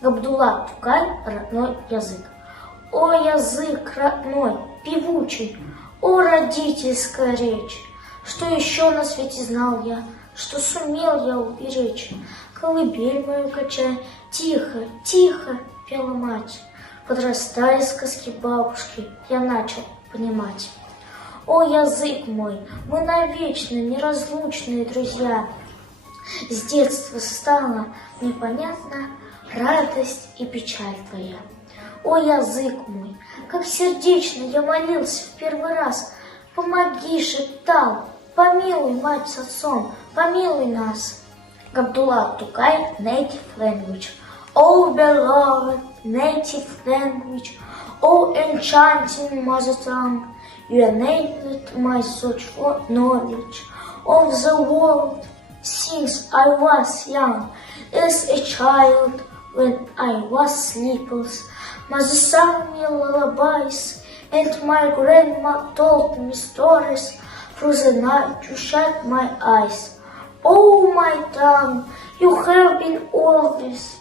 Габдулла Тукай, родной язык. О, язык родной, певучий, о, родительская речь! Что еще на свете знал я, что сумел я уберечь? Колыбель мою качая, тихо, тихо пела мать. Подрастая сказки бабушки, я начал понимать. О, язык мой, мы навечно неразлучные друзья. С детства стала непонятна радость и печаль твоя. О, язык мой, как сердечно я молился в первый раз. Помоги, шептал, помилуй мать с отцом, помилуй нас. Габдулла Тукай, native language. Oh, beloved native language, oh, enchanting mother tongue, you enabled my search for knowledge of the world since I was young. As a child, when I was sleepless, mother sang me lullabies, and my grandma told me stories through the night to shut my eyes. Oh, my tongue, you have been always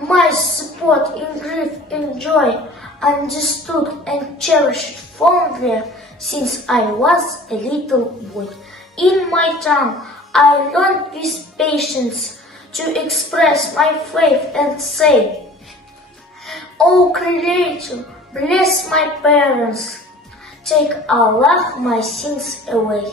my support in grief and joy, understood and cherished fondly since I was a little boy. In my tongue, I learned with patience to express my faith and say, O Creator, bless my parents, take Allah my sins away.